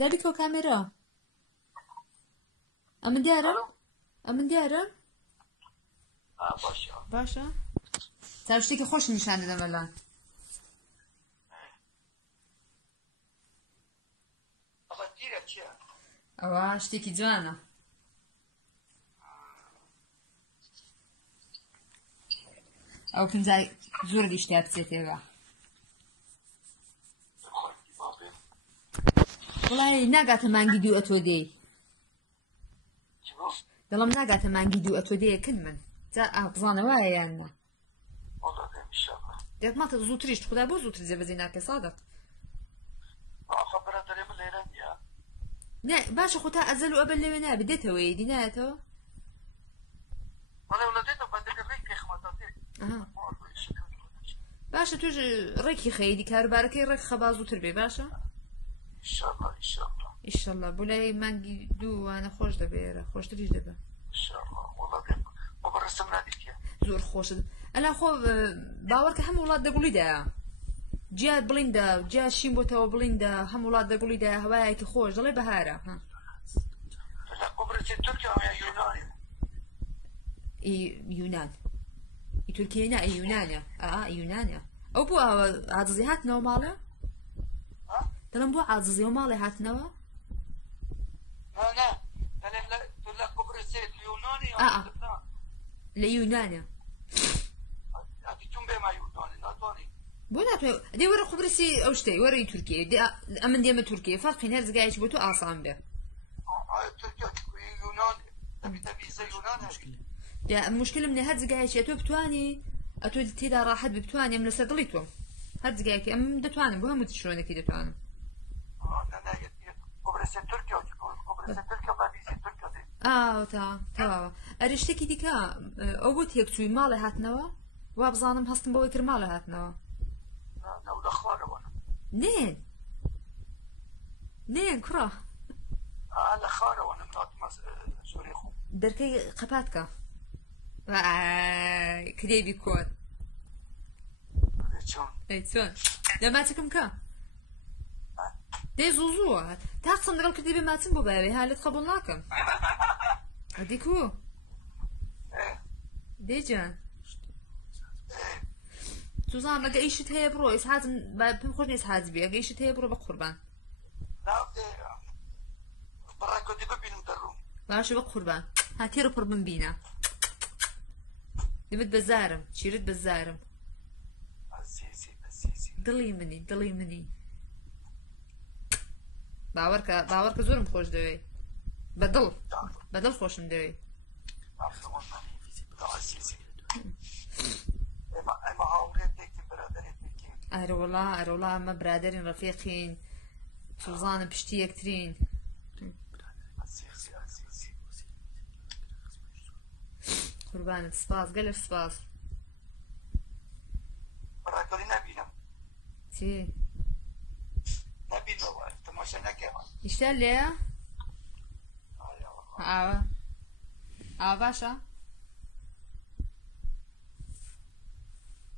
دەبیکەوە کامێرە ئەمن دیارە باشە تا شتێکی خۆش نیشان دەدەم لەلان ئەوە شتێکی جوانە ئەو پنجای زۆر گشتیا بچێتێوە وڵای ناگاتە مانگی دوو ئەتۆ دێی دەڵم ناگاتە مانگی دوو ئەتۆ دەیەکن من جا بزانە وایە یاننا دێکماتە زووتریشت خدا بۆ زووتر جێبەجێ ناکە سادەت نه باشە خۆ تا ئەزەل و ئەبەر لەوێ نابێت دێتەوەی دی نایەتەوە باشە توش ڕێکی خەیدی کاروبارەکەی ڕێک خەبا زووتر بێ باشە ئیشەڵڵا بۆ لای مانگی دوو وانە خۆش دەبێرە خۆشتریش دەبێ زۆر خۆشت ئەلا خۆ باوەڕکە هەموو وڵات دەگوڵیدایە جیا بڵیندا جیا شیم بۆتەوە بڵیندا هەموو وڵات دەگوڵیدایە هەوایەکی خۆش دەڵێ بەهارە یونان تورکیە نا یونانە یونانە ئەو بۆ عاجزی هاتنەوە ماڵێ دەڵم بۆ عاجزیەوە ماڵێ هاتنەوە لە یونانە بۆ ناتوێ دێ وەرە قوبرسی ئەو شتەی وەرەی تورکیە ئەمن دێمە تورکیە فەرقین هەر جگایەکی بۆ تۆ ئاسان بێ مشکلم نێ هەر جگایەکی ئەتۆ بتوانی ئەتۆ تێدا ڕاحەت بتوانێ من لەسەر دڵی تۆم هەر جگایەکی ئەم دەتوانم بۆ هەموو شوێنێکی دەتوانم تا تەواوە ئەرێ شتێکی دیکە ئەو بۆ تێکچووی ماڵێ هاتنەوە وا بزانم هەستم بۆەوەی کرد ماڵێ هاتنەوە نێن کوڕە دەرکەی قەپاتکە کرێبی کۆن چۆن دەماچەکەم کە دەی زووزووە تا قسەم لەگەڵ کردی بێ ماچم بۆ باوێ هالت قبول ناکەم ئەدیکو دەیجان سوزان بەگە ئیشت هەیە بڕۆ ئیسحازم پێم خۆش نیست حاز بێ ئەگە ئیشت هەیە بڕۆ بە قوربان باشە بە قوربان ها تێرە پڕ بمبینە دەبێت بەزارم چیرت بەزارم دڵی منی باوەڕکە زۆرم خۆش دەوێ بەدڵ خۆشم دەوێ ئەرەوەڵا ئەمە برادەرین ڕەفیقین سوزانم پشتی یەکترین قوربانت سپاس گەلێک سپاس چی ئیشتە لێیە ئاوا باشە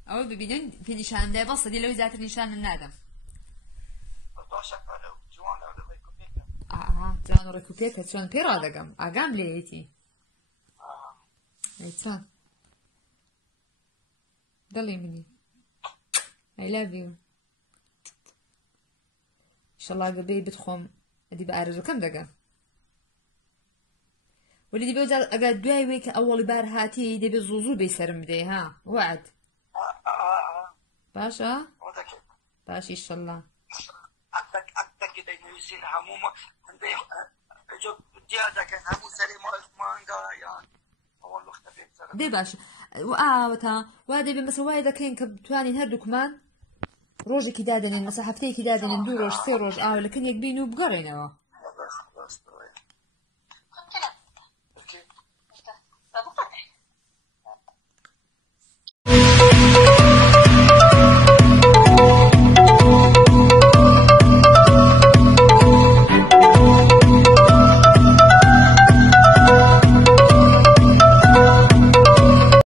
ئەوە ببینن پێ نیشاندای بەسە دی لەوەی زیاتر نیشانم نادەم جوان و ڕێکوپێکە چۆن پێ ڕادەگەم ئاگام لێیەتی چۆن دڵی منی I love you ئینشەڵڵا بەبێ بتخۆم ئەدی بە ئارەزوەکەم دەگەم ولی دەبێ ئەگەر دوای وێ کە ئەوەڵی بار هاتی دەبێت زوو بێ سەرم بدەی ها وعد باشە باش ئینشەڵڵا دێ باشە ئاوەتا وا دەبێ مەسە وای دەکەین کە بتوانین هەردووکمان ڕۆژێکی دادەنێن مەسە هەفتەیەکی دادەنێن 2 ڕۆژ 3 ڕۆژ ئاو لەکن یەک بین و بگەڕێنەوە